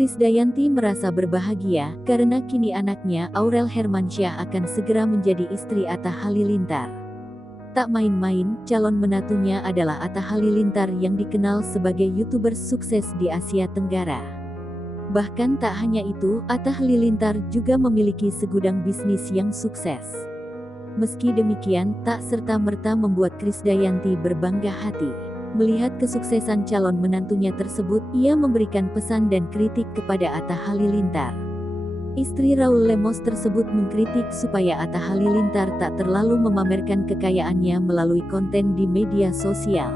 Krisdayanti merasa berbahagia karena kini anaknya Aurel Hermansyah akan segera menjadi istri Atta Halilintar. Tak main-main, calon menatunya adalah Atta Halilintar yang dikenal sebagai YouTuber sukses di Asia Tenggara. Bahkan tak hanya itu, Atta Halilintar juga memiliki segudang bisnis yang sukses. Meski demikian, tak serta-merta membuat Krisdayanti berbangga hati. Melihat kesuksesan calon menantunya tersebut, ia memberikan pesan dan kritik kepada Atta Halilintar. Istri Raul Lemos tersebut mengkritik supaya Atta Halilintar tak terlalu memamerkan kekayaannya melalui konten di media sosial.